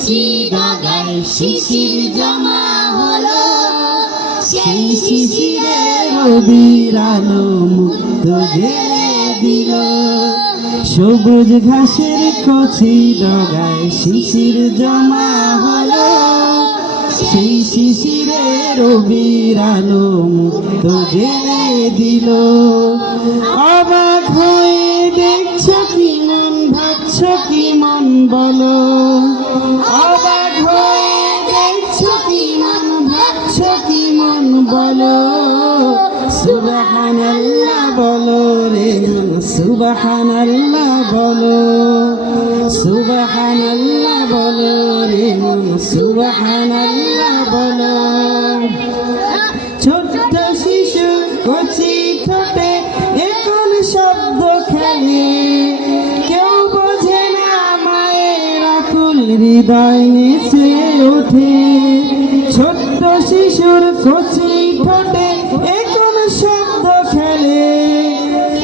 কচি ডগায় শিশির জমা হলো, সেই শিশিরে রবির আলো মুক্ত ঢেলে দিল। সবুজ ঘাসের কচি ডগায় শিশির জমা হলো, সেই শিশিরে রবির আলো মুক্ত ঢেলে দিল। অবাক হয়ে দেখছো কি মন, ভাবছো কি মন বলো। অবাক হয়ে দেখছো কি মন, ভাবছো কি মন বলো। সুবহানাল্লাহ বলো রে মন, সুবহানাল্লাহ বলো। সুবহানাল্লাহ বলো রে মন, সুবহানাল্লাহ বলো। ছোট্ট শিশু কচি ঠোঁটে এখন শব্দ খেলে, কেউ বোঝে না মায়ের আকুল হৃদয় নেচে ওঠে। ছোট্ট শিশুর কচি ঠোঁটে এখন শব্দ খেলে,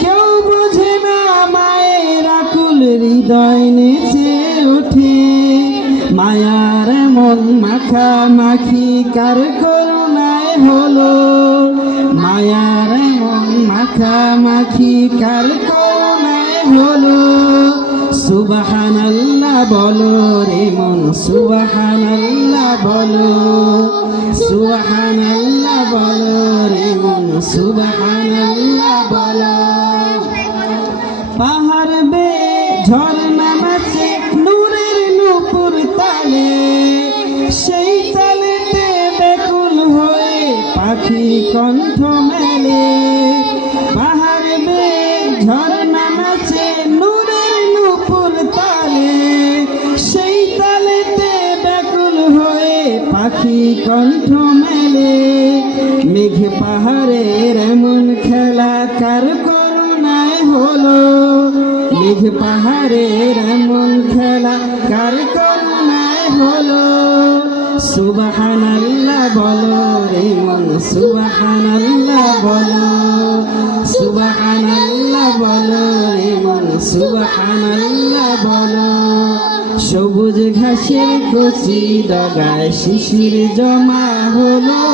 কেউ বোঝে না মায়ের আকুল হৃদয় নেচে ওঠে। মায়ার মন মাখামাখি কার করুণায় হলো, মায়ার মন মাখামাখি কার করুণায় হলো। সুবহানাল্লাহ বলো রে মন, সুবহানাল্লাহ বলো। সুবহানাল্লাহ বলো রে মন, সুবহানাল্লাহ বলো। পাহাড় বেয়ে ঝর্ণা নাচে নূরের নূপুর তালে, সেই তালেতে ব্যাকুল হয়ে পাখি কণ্ঠ মেলে। পাহাড় বেয়ে ঝর্ণা নাচে নূরের নূপুর তালে, সেই তালেতে ব্যাকুল হয়ে পাখি কণ্ঠ মেলে। মেঘ পাহাড়ের এমন খেলা কার করুণায় হলো, মেঘ পাহাড়ের এমন খেলা কার করুণায় হলো। সুবহানাল্লাহ বলো রে মন, সুবহানাল্লাহ বলো। সুবহানাল্লাহ বলো রে মন, সুবহানাল্লাহ বলো। সবুজ ঘাসের কচি ডগায় শিশির জমা হলো,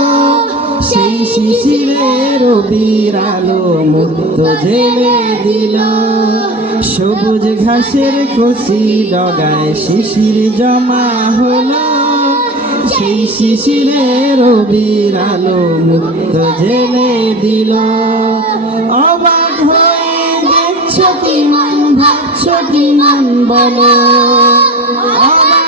সেই শিশিরে রবির আলো মুক্ত ঢেলে দিল। সবুজ ঘাসের কচি ডগায় শিশির জমা হলো, সেই শিশিরে রবির আলো মুক্ত ঢেলে দিল। অবাক হয়ে দেখছো কি মন, ভাবছো কি মন বলো। অবাক